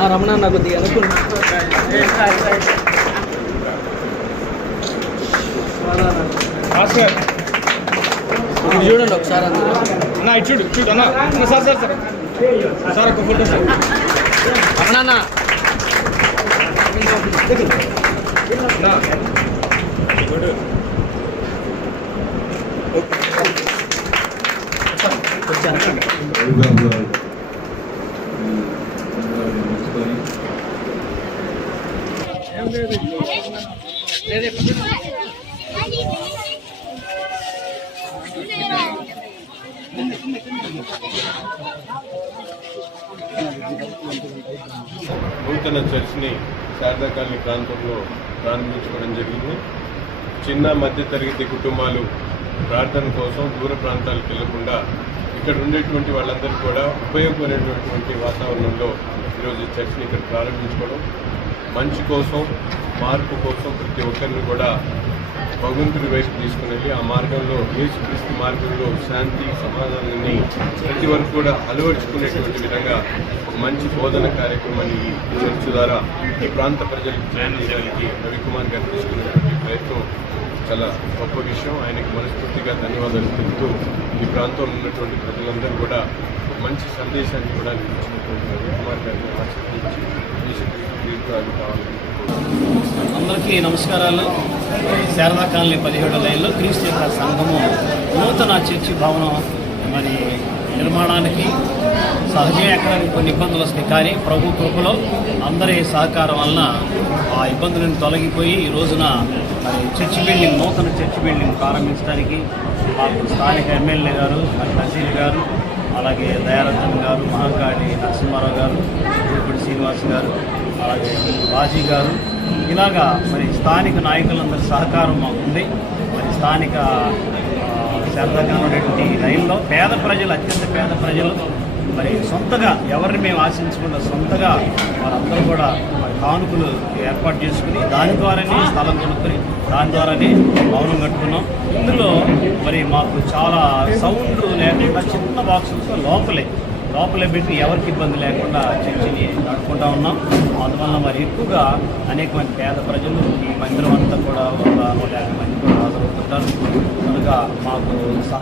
ఆ, రమణ నాకు కొద్దిగా ఇది చూడండి ఒకసారి అందరూ అన్న చూడు చూడు అన్న. అన్న సార్ సార్ సార్. సార్ ఒక ఫోటో సార్. రమణ వచ్చాను నూతన చర్చిని శారదాకాలని ప్రాంతంలో ప్రారంభించుకోవడం జరిగింది. చిన్న మధ్య తరగతి కుటుంబాలు ప్రార్థన కోసం దూర ప్రాంతాలకు వెళ్ళకుండా ఇక్కడ ఉండేటువంటి వాళ్ళందరూ కూడా ఉపయోగపడేటటువంటి వాతావరణంలో ఈరోజు చర్చిని ఇక్కడ ప్రారంభించుకోవడం. మంచి కోసం మార్పు కోసం ప్రతి ఒక్కరిని కూడా భగవంతుడి వైపు తీసుకునేది ఆ మార్గంలో యేసుక్రీస్తు మార్గంలో శాంతి సమాధానాన్ని ప్రతి వరకు కూడా అలవర్చుకునేటువంటి విధంగా ఒక మంచి బోధన కార్యక్రమాన్ని ఈ చర్చ ద్వారా ఈ ప్రాంత ప్రజలకు చేయడానికి రవికుమార్ గారు తీసుకునేటువంటి ప్రయత్నం చాలా గొప్ప విషయం. ఆయనకి మనస్ఫూర్తిగా ధన్యవాదాలు తెలుపుతూ ఈ ప్రాంతంలో ఉన్నటువంటి ప్రజలందరూ కూడా మంచి సందేశాన్ని కూడా ఇచ్చినటువంటి రవికుమార్ గారిని ఆశీర్వదించి యేసుక్రీస్తు దీర్ఘాలు కావాలని అందరికీ నమస్కారాలు. శారదా కాలనీ పదిహేడు లైన్లో క్రీస్తు యొక్క సంఘము నూతన చర్చి భవనం మరి నిర్మాణానికి సహజంగా ఎక్కడానికి కొన్ని ఇబ్బందులు వస్తాయి కానీ ప్రభు కృపలో అందరి సహకారం వలన ఆ ఇబ్బందులను తొలగిపోయి ఈ రోజున మరి చర్చి బిల్డింగ్ నూతన చర్చి బిల్డింగ్ ప్రారంభించడానికి మాకు స్థానిక ఎమ్మెల్యే గారు నజీర్ గారు అలాగే దయారథన్ గారు మహాకాళి నరసింహారావు గారు గుడిపూడి శ్రీనివాస్ గారు అలాగే బాజీ గారు. ఇలాగా మరి స్థానిక నాయకులందరి సహకారం మాకు ఉంది. మరి స్థానిక శారదాగా ఉన్నటువంటి పేద ప్రజలు అత్యంత పేద ప్రజలు మరి సొంతగా ఎవరిని మేము ఆశించకుండా సొంతగా వారందరూ కూడా మరి కానుకలు ఏర్పాటు చేసుకుని దాని ద్వారానే స్థలం కొనుక్కుని దాని ద్వారానే భవనం కట్టుకున్నాం. ఇందులో మరి మాకు చాలా సౌండ్ లేకుండా చిన్న బాక్సులతో లోపలే లోపల పెట్టి ఎవరికి ఇబ్బంది లేకుండా చర్చిని నడుపుకుంటా ఉన్నాం. అందువల్ల మరి ఎక్కువగా అనేక మంది పేద ప్రజలు ఈ మందిరం అంతా కూడా ఒక నూట యాభై మంది కూడా కనుక మాకు సహ